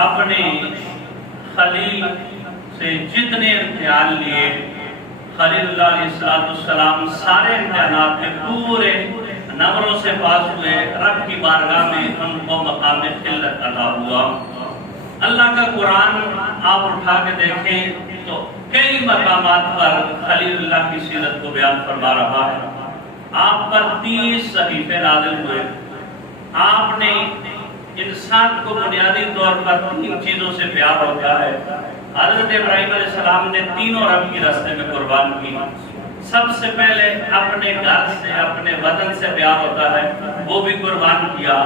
اپنے خلیل سے جتنے امتحان لیے، خلیل اللہ علیہ السلام سارے امتحانات میں پورے نمبروں سے پاس ہوئے، رب کی بارگاہ میں ان کو مقام خلت عطا ہوا۔ اللہ کا قرآن آپ اٹھا کے دیکھیں تو کئی مقامات پر خلیل اللہ کی سیرت کو بیان فرما رہا ہے۔ آپ پر 30 صحیفے نازل ہوئے۔ آپ نے انسان کو بنیادی طور پر 3 چیزوں سے پیار ہوتا ہے۔ حضرت ابراہیم علیہ السلام نے تینوں رب کی راستے میں قربان کی۔ سب سے پہلے اپنے گھر سے، اپنے وطن سے پیار ہوتا ہے، وہ بھی قربان کیا۔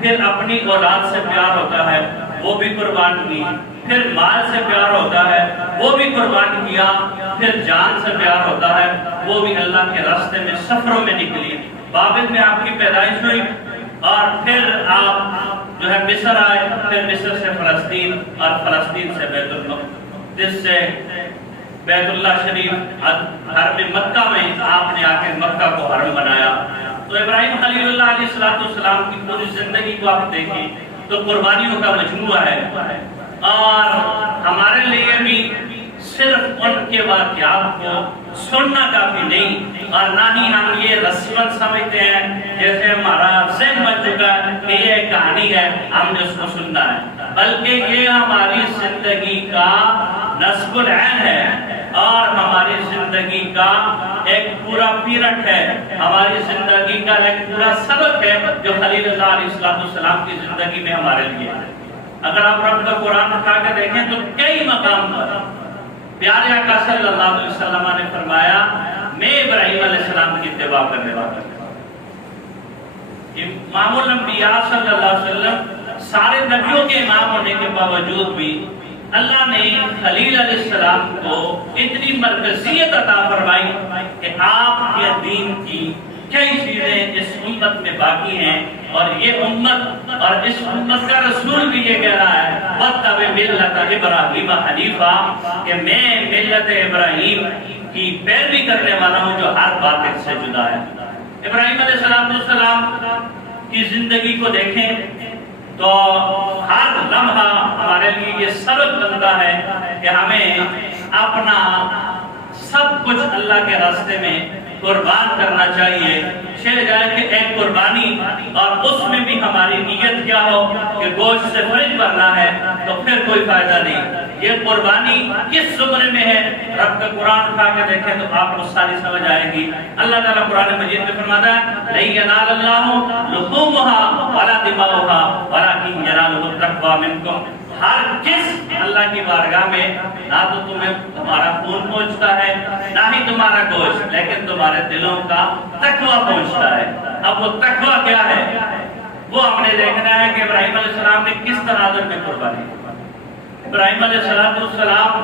پھر اپنی اولاد سے پیار ہوتا ہے، وہ بھی قربان کی۔ پھر مال سے پیار ہوتا ہے، وہ بھی قربان کیا۔ پھر جان سے پیار ہوتا ہے، وہ بھی اللہ کے راستے میں سفروں میں نکلی۔ بابل میں آپ کی پیدائش ہوئی اور پھر آپ جو ہے مصر آئے، پھر مصر سے فلسطین اور فلسطین سے بیت المقدس سے بیت اللہ شریف، حرم مکہ میں آپ نے آ کے مکہ کو حرم بنایا۔ تو ابراہیم خلیل اللہ علیہ السلام کی پوری زندگی کو آپ دیکھیں تو قربانیوں کا مجموعہ ہے، اور ہمارے لیے بھی صرف ان کے واقعات کو سننا کافی نہیں، اور نہ ہی ہم یہ رسمن سمجھتے ہیں جیسے ہمارا ذہن بن چکا ہے کہ یہ ایک کہانی ہے، ہم نے اس کو سننا ہے، بلکہ یہ ہماری زندگی کا نسب العین ہے اور ہماری زندگی کا ایک پورا پیرٹ ہے، ہماری زندگی کا ایک پورا سبق ہے جو خلیل اللہ علیہ السلام کی زندگی میں ہمارے لیے ہے۔ اگر آپ رب کا قرآن اٹھا کے دیکھیں تو کئی مقام پر پیارے آقا صلی اللہ علیہ وسلم نے فرمایا میں ابراہیم علیہ السلام کی اتباع کرنے والا ہوں۔ امام الانبیاء صلی اللہ علیہ وسلم سارے نبیوں کے امام ہونے کے باوجود بھی اللہ نے خلیل علیہ السلام کو اتنی مرکزیت عطا فرمائی کہ آپ کے دین کی کئی چیزیں اس امت میں باقی ہیں، اور یہ امت اور اس امت کا رسول بھی یہ کہہ رہا ہے وَاتَّبِعْ مِلَّةَ إِبْرَاهِيمَ حَنِيفًا کہ میں ملت ابراہیم کی پیروی کرنے والا ہوں جو ہر باطل سے جدا ہے۔ ابراہیم علیہ السلام کی زندگی کو دیکھیں تو ہر لمحہ ہمارے لیے یہ سبق بنتا ہے کہ ہمیں اپنا سب کچھ اللہ کے راستے میں قربان کرنا چاہیے۔ شہر جائے کہ ایک قربانی اور اس میں بھی ہماری نیت کیا ہو کہ گوشت سے فرج بھرنا ہے تو پھر کوئی فائدہ نہیں۔ یہ قربانی کس زمرے میں ہے؟ رب کا قرآن اٹھا کے دیکھیں تو آپ کو ساری سمجھ آئے گی۔ اللہ تعالیٰ قرآن مجید میں فرماتا ہے لَن يَنَالَ اللَّهُ لُحُومُهَا وَلَا دِمَاؤُهَا وَلَكِنْ يَنَالُهُ التَّقْوَىٰ مِنكُمْ۔ ہر کس اللہ کی بارگاہ میں نہ تو تمہیں تمہارا خون پہنچتا ہے نہ ہی تمہارا گوشت، لیکن تمہارے دلوں کا تقویٰ پہنچتا ہے۔ اب وہ تقویٰ کیا ہے وہ ہم نے دیکھنا ہے کہ ابراہیم علیہ السلام نے کس تناظر میں قربانی کی۔ ابراہیم علیہ السلام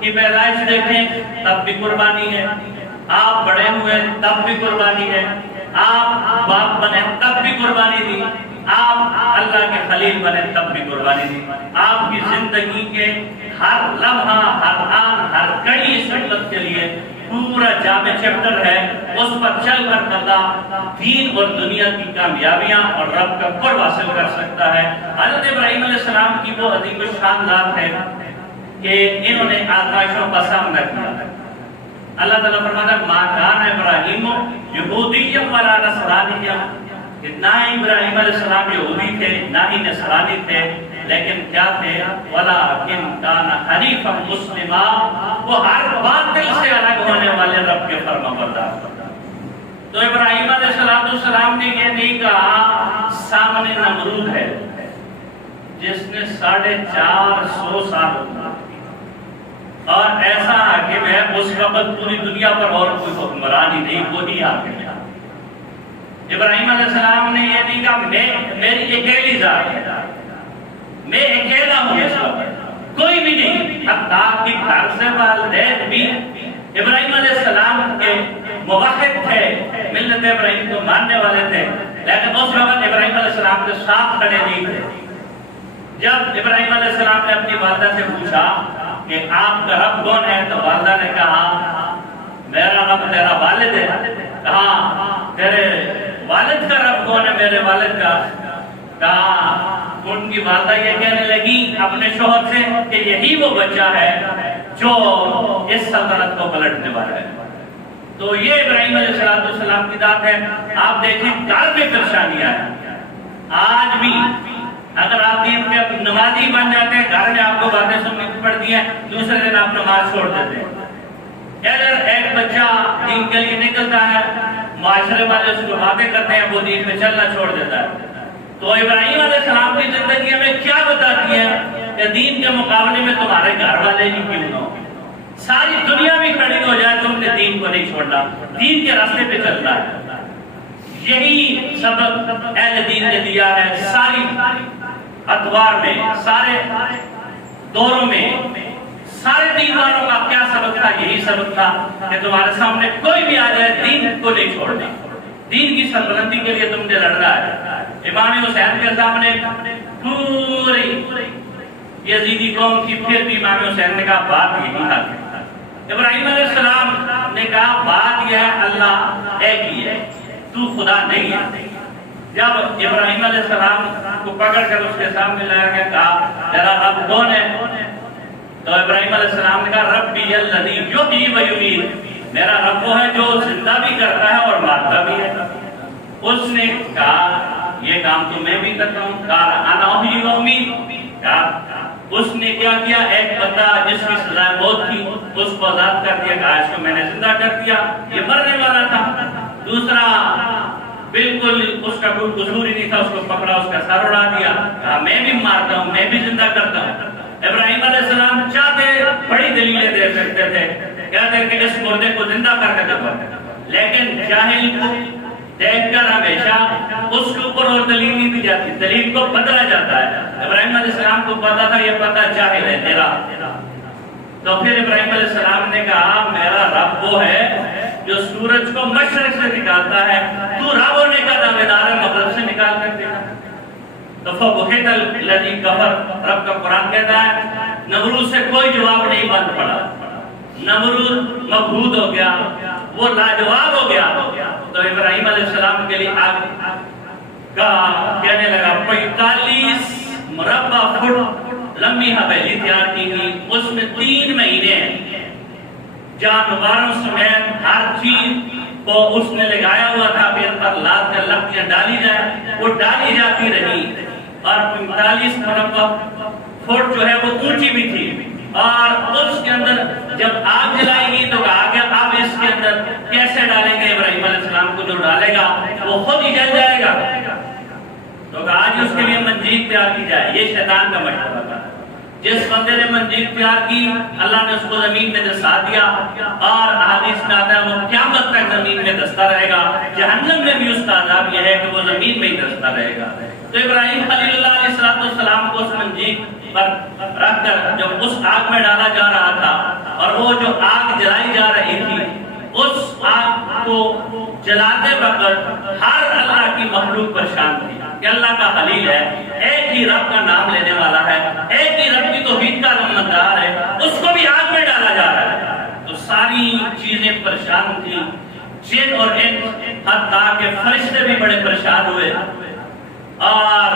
کی پیدائش دیکھیں تب بھی قربانی ہے، آپ بڑے ہوئے تب بھی قربانی ہے، آپ باپ بنے تب بھی قربانی دی، آپ اللہ کے خلیل بنے تب بھی قربانی دی۔ آپ کی زندگی کے ہر لمحہ، ہر آن، ہر کڑی اس امت کے لیے پورا جامع چیپٹر ہے، اس پر چل کر بندہ دین اور دنیا کی کامیابیاں اور رب کا قرب حاصل کر سکتا ہے۔ حضرت ابراہیم علیہ السلام کی وہ عظیم شان ذات ہے کہ انہوں نے آزمائشوں کا سامنا کیا۔ اللہ تعالیٰ فرماتا ہے مَا كَانَ إِبْرَاهِيمُ يَهُودِيًّا وَلَا نَصْرَانِيًّا کہ نہ ابراہیم علیہ السلام یہودی تھے نہ ہی نصرانی تھے، لیکن کیا تھے وَلَٰكِن كَانَ حَنِيفًا مُسْلِمًا وہ ہر باطل سے الگ ہونے والے رب کے فرمانبردار۔ تو ابراہیم علیہ السلام نے یہ نہیں کہا سامنے نمرود ہے جس نے 450 سال اور ایسا حاکم ہے اس وقت پوری دنیا پر اور کوئی حکمرانی نہیں، وہی حاکم ہے۔ ابراہیم علیہ السلام نے یہ نہیں کہا میری اکیلی ذات ہے، میں اکیلا ہوں اس وقت، کوئی بھی نہیں۔ حتیٰ کہ گھر سے والدین بھی ابراہیم علیہ السلام کے موحد تھے، ملت ابراہیم کو ماننے والے تھے، لیکن اس وقت ابراہیم علیہ السلام کے ساتھ کھڑے نہیں تھے۔ جب ابراہیم علیہ السلام نے اپنی والدہ سے پوچھا کہ آپ کا رب کون ہے تو والدہ نے کہا میرا رب تیرا والد ہے۔ کہا تیرے والد کا رب کون ہے؟ میرے والد کا۔ کہا ان کی والدہ یہ کہنے لگی اپنے شوہر سے کہ یہی وہ بچہ ہے جو اس سلطنت کو پلٹنے والا ہے۔ تو یہ ابراہیم علیہ السلام کی ذات ہے۔ آپ دیکھیں گھر میں پریشانیاں ہیں، آج بھی اگر آپ دین کے نمازی بن جاتے ہیں، گھر میں آپ کو باتیں سننی پڑتی ہیں، دوسرے دن آپ نماز چھوڑ دیتے ہیں۔ اگر ایک بچہ دین کے لیے نکلتا ہے، معاشرے والے اس کو باتیں کرتے ہیں، وہ دین میں چلنا چھوڑ دیتا ہے۔ تو ابراہیم علیہ السلام کی زندگی ہمیں کیا بتاتی ہے کہ دین کے مقابلے میں تمہارے گھر والے ہی کیوں نہ ہو، ساری دنیا بھی کھڑی ہو جائے، تم نے دین کو نہیں چھوڑنا، دین کے راستے پہ چلنا ہے۔ یہی سبق اہل دین نے دیا ہے، ساری ادوار میں، سارے دوروں میں، سارے دین والوں کا کیا سبق تھا؟ یہی سبق تھا کہ تمہارے سامنے کوئی بھی آ جائے، دین کو نہیں چھوڑنا، دین کی سربلندی کے لیے تم نے لڑنا ہے۔ امام حسین کے سامنے پوری یزیدی قوم کی، پھر بھی امام حسین نے کہا بات یہی ہے۔ ابراہیم علیہ السلام نے کہا بات یہ ہے اللہ ایک ہی ہے، تو خدا نہیں ہے۔ جب ابراہیم علیہ السلام کو پکڑ کر اس کے سامنے لایا گیا، کہا تیرا رب کون ہے؟ تو ابراہیم علیہ السلام نے کہا ربی الذی یحیی و یمیت، میرا رب وہ ہے جو زندہ بھی کرتا ہے اور مارتا بھی ہے۔ اس نے کہا یہ کام تو میں بھی کرتا ہوں، کہا انا احیی و امیت۔ اس نے کیا کیا؟ ایک بندہ جس کی سزا موت تھی اس کو آزاد کر دیا، کہا اس کو میں نے زندہ کر دیا، یہ مرنے والا تھا۔ دوسرا بالکل اس کا کوئی قصور ہی نہیں تھا، اس کو پکڑا، اس کا سر اڑا دیا، کہا میں بھی مارتا ہوں، میں بھی زندہ کرتا ہوں۔ ابراہیم علیہ السلام چاہتے بڑی دلیلیں دے سکتے تھے، کہتے کہ اس مردے کو زندہ کر کے دکھاؤ، لیکن جاہل کو دیکھ کر ہمیشہ اس کے اوپر اور دلیل نہیں دی جاتی، دلیل کو بدلا جاتا ہے۔ ابراہیم علیہ السلام کو پتا تھا یہ پتا جاہل ہے تیرا۔ تو پھر ابراہیم علیہ السلام نے کہا میرا رب وہ ہے جو سورج کو مشرق سے نکالتا ہے، تو رب ہونے کا دعویدار ہے مغرب سے نکال کر دینا۔ تو فبہت الذی کفر، رب کا قرآن کہتا ہے نمرود سے کوئی جواب نہیں بن پڑا، نمرود مبہوت ہو گیا، وہ لاجواب ہو گیا۔ تو ابراہیم علیہ السلام کے لیے آگ کا کہنے لگا 45 مربع فٹ لمبی حویلی تیار کی گئی، اس میں 3 مہینے جانوروں سمیت ہر چیز کو اس نے لگایا ہوا تھا کہ ان پر لاد کر لکڑیاں ڈالی جائے، وہ ڈالی جاتی رہی، اور 45 مربع فٹ جو ہے وہ اونچی بھی تھی، اور اس کے اندر جب آگ جلائے گی تو کہا کہ اب اس کے اندر کیسے ڈالیں گے؟ ابراہیم علیہ السلام کو جو ڈالے گا وہ خود ہی جل جائے گا۔ تو کہا آج اس کے لیے منجیل تیار کی جائے، یہ شیطان کا مشورہ تھا۔ جس بندے نے منجیل تیار کی اللہ نے اس کو زمین میں دسا دیا، اور احادیث میں آتا ہے وہ قیامت تک زمین میں دستا رہے گا، جہنم میں بھی اس کا عذاب یہ ہے کہ وہ زمین میں ہی دستا رہے گا۔ تو ابراہیم خلیل اللہ علیہ السلام کو اس منجیل پر رکھ کر جب اس آگ میں ڈالا جا رہا تھا، اور وہ جو آگ جلائی جا رہی تھی، اس آگ کو جلاتے وقت ہر اللہ کی مخلوق پریشان تھی کہ اللہ کا خلیل ہے، ایک ہی رب کا نام لینے والا ہے، ایک ہی رب کی توحید کا علمبردار ہے، اس کو بھی آگ میں ڈالا جا رہا ہے۔ تو ساری چیزیں پریشان تھی، جن اور انس، حتیٰ کہ فرشتے بھی بڑے پریشان ہوئے، اور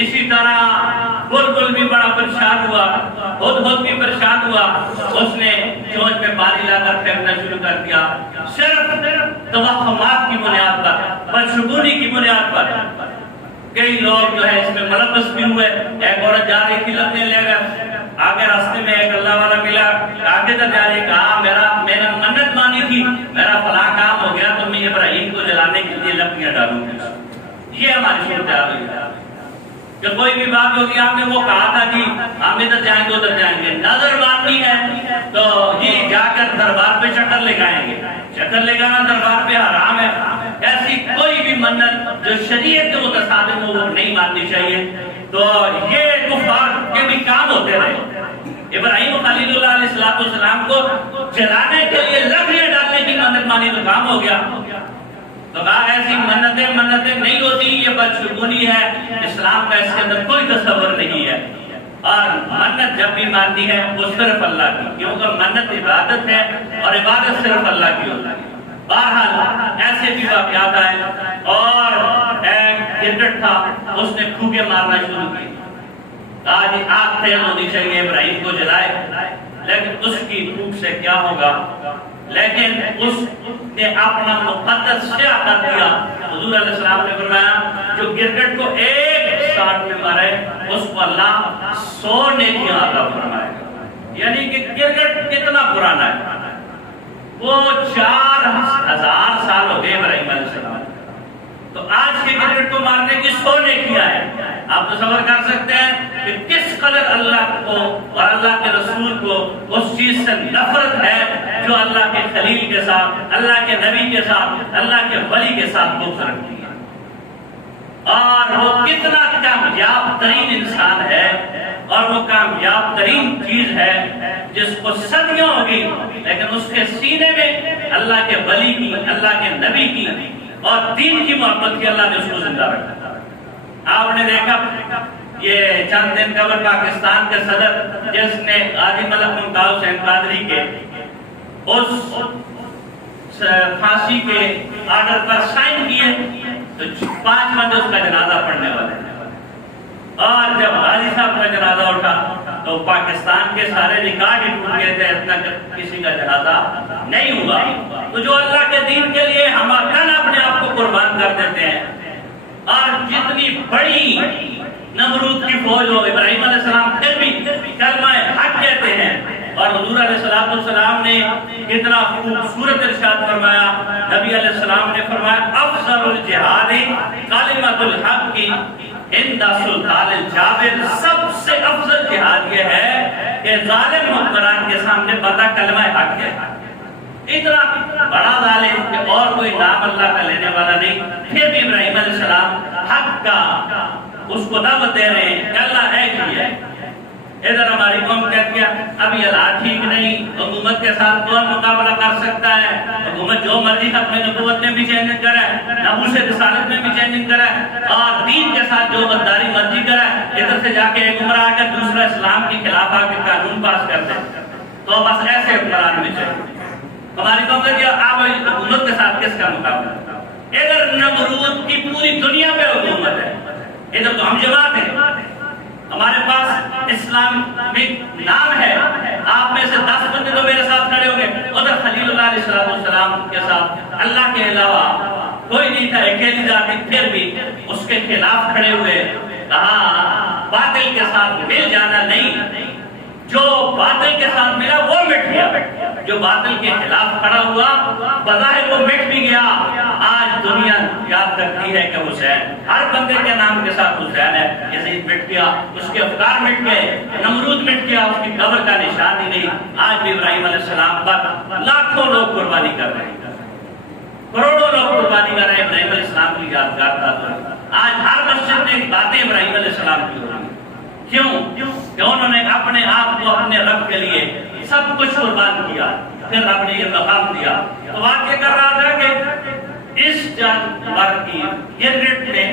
اسی طرح بلبل بھی بڑا پریشان ہوا، ہدہد بھی پریشان ہوا، اس نے چونچ میں پانی لا کر پھینکنا شروع کر دیا، صرف توہمات کی بنیاد پر، بدشگونی کی بنیاد پر۔ کئی لوگ جو ہے اس میں ملبس بھی ہوئے، ایک عورت جا رہی تھی لگنے لے گئے، آگے راستے میں ایک اللہ والا ملا، آگے تک جا رہی، کہا میں نے منت مانی تھی، میرا فلاں کام ہو گیا تو میں ابراہیم کو جلانے کے لیے لکڑیاں ڈالوں گی۔ یہ ہماری صورتحال ہے کہ کوئی بھی بات ہوگی، آپ نے وہ کہا تھا کہ ہم ادھر جائیں گے ادھر جائیں گے، نظر ماننی ہے تو یہ جا کر دربار پہ چکر لگائیں گے، چکر لگانا دربار پہ حرام ہے۔ ایسی کوئی بھی منت جو شریعت کے متصادم ہو وہ نہیں ماننی چاہیے۔ تو یہ کفار کے بھی کام ہوتے رہے۔ ابراہیم خلیل اللہ علیہ السلام کو جلانے کے لیے لکڑیاں ڈالنے کی منت مانی تو کام ہو گیا۔ تو کہا ایسی منتیں نہیں ہوتی، یہ بدشگونی ہے، اسلام کا اس کے اندر کوئی تصور نہیں ہے۔ اور منت جب بھی مانتی ہے وہ صرف اللہ کی، کیونکہ منت عبادت ہے اور عبادت صرف اللہ کی ہوتی ہے۔ بہرحال ایسے بھی واقعات آئے، اور ایک گرگٹ تھا اس نے پھوکے مارنا شروع کی. آج آگ تیز ہونی چاہیے ابراہیم کو جلائے، لیکن اس کی پھوک سے کیا ہوگا؟ لیکن اس نے اپنا مقدس سیاہ کر دیا. حضور علیہ السلام نے فرمایا جو گرگٹ کو ایک شاٹ میں مارے اس کو اللہ 100 نیکیاں عطا فرمائے گا. یعنی کہ گرگٹ کتنا پرانا ہے، وہ 4000 سال ہو گئے ابراہیم علیہ السلام. تو آج کے گرگٹ کو مارنے کی 100 نیکیاں ہیں. آپ تصور کر سکتے ہیں کہ کس قدر اللہ کو اور اللہ کے رسول کو اس چیز سے نفرت ہے جو اللہ کے خلیل کے ساتھ، اللہ کے نبی کے ساتھ، اللہ کے ولی کے ساتھ بغض رکھتی ہے. اور وہ کتنا کامیاب ترین انسان ہے، اور وہ کامیاب ترین چیز ہے جس کو صدیوں ہوگی لیکن اس کے سینے میں اللہ کے ولی کی، اللہ کے نبی کی اور دین کی محبت کی اللہ نے اس کو زندہ رکھا. آپ نے دیکھا یہ چند دن قبل پاکستان کے صدر جس نے غازی ملک ممتاز حسین قادری کے اس پھانسی کے آرڈر پر سائن کیے تو 5 بندے اس کا جنازہ پڑھنے والے ہیں. اور جب غازی صاحب کا جنازہ اٹھا تو پاکستان کے سارے ریکارڈ ہی ٹوٹ گئے تھے، اتنا کسی کا جنازہ نہیں ہوا. تو جو اللہ کے دین کے لیے ہم اپنے آپ کو قربان کر دیتے ہیں، اور جتنی بڑی نمرود کی فوج ہو، ابراہیم علیہ السلام پھر بھی کلمہ حق کہتے ہیں. اور حضور علیہ السلام نے کتنا خوبصورت ارشاد فرمایا. نبی علیہ السلام نے فرمایا افضل الجہاد کلمۃ الحق کی عند سلطان الجابر. سب سے افضل جہاد یہ ہے کہ ظالم حکمران کے سامنے بتا کلمہ حق ہے. اتنا بڑا ظالم کہ اور کوئی نام اللہ کا لینے والا نہیں، پھر بھی ابراہیم علیہ السلام حق کا اس کو دعوت دے رہے ہیں کہ اللہ ایک ہی ہے. ادھر ہماری قوم کہتی ہے ابھی اللہ ٹھیک نہیں، حکومت کے ساتھ کون مقابلہ کر سکتا ہے؟ حکومت جو مرضی اپنے نبوت میں بھی چینجنگ کرے، ناموس رسالت میں بھی چینجنگ کرے، اور دین کے ساتھ جو غداری مرضی کرے. ادھر سے جا کے ایک عمر آ کر دوسرا اسلام کے خلاف آ کے قانون پاس کرتے ہیں. تو بس ایسے حکمران میں چاہیے. ہماری قوم کہتی ہے آپ حکومت کے ساتھ کس کا مقابلہ؟ ادھر نمرود کی پوری دنیا پہ حکومت ہے، ادھر تو ہم جماعت ہیں. ہمارے پاس اسلامک نام ہے. آپ میں سے 10 بندے تو میرے ساتھ کھڑے ہوں گے. ادھر خلیل اللہ علیہ السلام کے ساتھ اللہ کے علاوہ کوئی نہیں تھا، اکیلی ذات، پھر بھی اس کے خلاف کھڑے ہوئے. کہا باطل کے ساتھ مل جانا نہیں، جو باطل کے ساتھ ملا وہ مٹ گیا، جو باطل کے خلاف کھڑا ہوا بظاہر وہ مٹ بھی گیا. آج دنیا یاد کرتی ہے کہ حسین، ہر بندے کے نام کے ساتھ حسین ہے. یزید مٹ گیا، اس کے افکار مٹ گئے، نمرود مٹ گیا، اس کی قبر کا نشان ہی نہیں. آج بھی ابراہیم علیہ السلام پر لاکھوں لوگ قربانی کر رہے ہیں، کروڑوں لوگ قربانی کر رہے ہیں ابراہیم علیہ السلام کی یادگار پر. آج ہر مسجد میں باتیں ابراہیم علیہ السلام کی ہو رہی ہیں. کیوں کہ انہوں نے اپنے آپ کو اپنے رب کے لیے سب کچھ قربان کیا، پھر رب نے یہ مقام دیا. تو واقعہ کر رہا تھا کہ اس جانور کی گرگٹ نے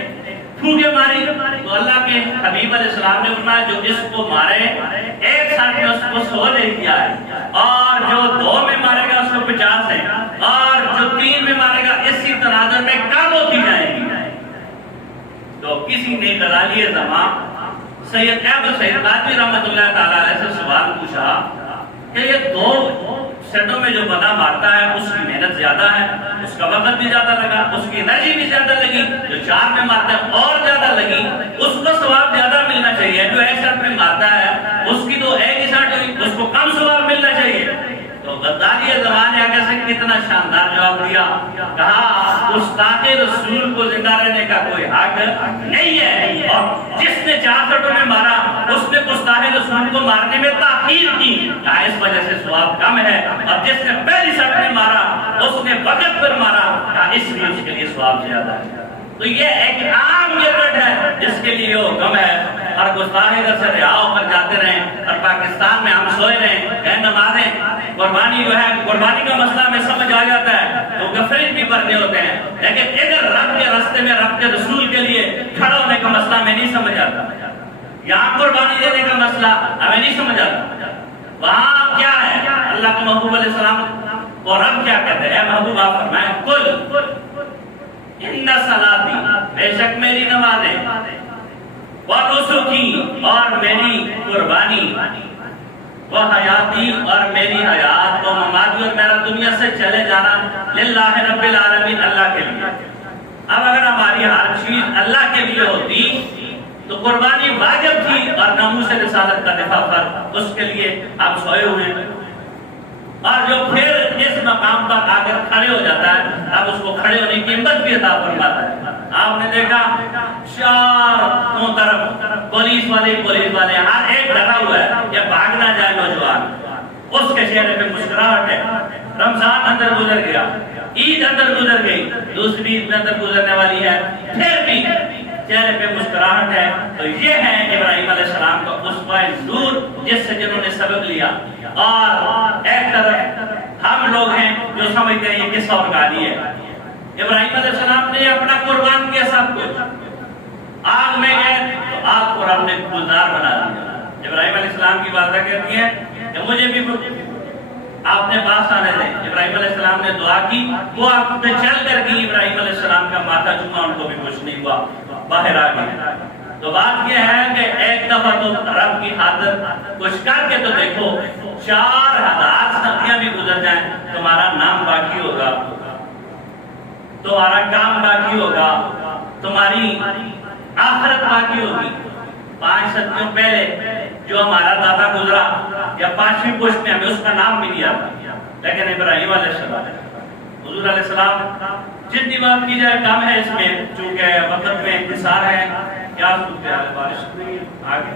پھوکے ماری تو اللہ کے حبیب علیہ السلام نے فرمایا جو اس کو مارے ایک ساتھ میں اس کو 100 دے دیا ہے، اور جو 2 میں مارے گا اس کو 50 ہے، اور جو 3 میں مارے گا اسی تناظر میں کم ہوتی جائے گی. تو کسی نے غزالی زمان سید احمد سید قادری رحمۃ اللہ تعالیٰ علیہ سے سوال پوچھا کہ یہ 2 سیٹوں میں جو بندہ مارتا ہے اس کی محنت زیادہ ہے، اس کا وقت بھی زیادہ لگا، اس کی انرجی بھی زیادہ لگی، جو 4 میں مارتا ہے اور زیادہ لگی، اس کو ثواب زیادہ ملنا چاہیے. جو ایک شاٹ میں مارتا ہے اس کی تو ایک ہی شاٹ ہوئی، اس کو کم ثواب ملنا چاہیے. تو غزالی زمان نے آگے سے کتنا شاندار جواب دیا. کہا گستاخ رسول کو زندہ رہنے کا کوئی حق نہیں ہے، اور جس نے 4 شاٹوں میں مارا اس نے گستاخ رسول کو مارنے میں تاخیر کی، کہا اس وجہ سے ثواب کم ہے. اور جس نے پہلی شاٹ میں مارا اس نے وقت پر مارا، کہا اس لیے اس کے لیے ثواب زیادہ ہے. تو یہ ایک عام گرگٹ ہے جس کے لیے وہ حکم ہے. اور گستاخ ادھر سے رہا ہو کر جاتے رہیں، اور پاکستان میں ہم سوئے رہیں، نمازیں قربانی جو ہے، قربانی کا مسئلہ ہمیں سمجھ آ جاتا ہے تو گفریج بھی بھرنے ہوتے ہیں، لیکن ادھر رب کے راستے میں رب کے رسول کے لیے کھڑا ہونے کا مسئلہ ہمیں نہیں سمجھ آتا. یہاں قربانی دینے کا مسئلہ ہمیں نہیں سمجھ آتا. وہاں کیا ہے؟ اللہ کے محبوب علیہ السلام اور رب کیا کہتے ہیں؟ محبوب آپ فرمائیں کل ان صلاتی بے شک میری نمازیں وہ نسکی اور میری قربانی وہ حیاتی اور میری حیات و مماتی اور میرا دنیا سے چلے جانا للہ رب العالمین اللہ کے لیے. اب اگر ہماری ہر چیز اللہ کے لیے ہوتی تو قربانی واجب تھی اور ناموس رسالت کا دفاع پر اس کے لیے آپ سوئے ہوئے ہیں. اور جو پھر اس مقام پر آ کر کھڑے ہو جاتا ہے اب اس کو کھڑے ہونے کی ہمت بھی عطا فرماتا ہے. آپ نے دیکھا چاروں طرف پولیس والے ہر ایک ڈرا ہوا ہے کہ بھاگ نہ جائے نوجوان. اس کے چہرے پہ مسکراہٹ ہے. رمضان اندر گزر گیا, عید اندر گزر گئی, دوسری عید اندر گزرنے والی ہے, پھر بھی چہرے پہ مسکراہٹ ہے. تو یہ ہے ابراہیم علیہ السلام کا اسوہ نور جس سے جنہوں نے سبق لیا. اور ایک طرف ہم لوگ ہیں جو سمجھتے ہیں یہ کس اور کہانی ہے. ابراہیم علیہ السلام نے اپنا قربان کیا سب کچھ. آگ میں گئے تو آگ کو رب نے گلزار بنا دیا. ابراہیم علیہ السلام کی باتیں کہتی ہیں کہ مجھے بھی آپ نے پاس آنے دیں. ابراہیم علیہ السلام نے دعا کی, وہ آگ پہ چل کر گئی. ابراہیم علیہ السلام کا ماتھا چوما, ان کو بھی کچھ نہیں ہوا, باہر آ گئے. تو بات یہ ہے کہ ایک دفعہ تو رب کی خاطر کچھ کر کے تو دیکھو. 4000 صدیاں بھی گزر جائیں تمہارا نام باقی ہوگا, تمہارا کام باقی ہوگا, تمہاری آخرت باقی ہوگی. 5 صدیوں پہلے جو ہمارا دادا گزرا یا 5ویں پشت میں ہمیں اس کا نام بھی نہیں آتا, لیکن ابراہیم علیہ السلام, حضور علیہ السلام جتنی بات کی جائے کم ہے اس میں, چونکہ وقت میں انتظار ہے. کیا صورت حال ہے, بارش آگے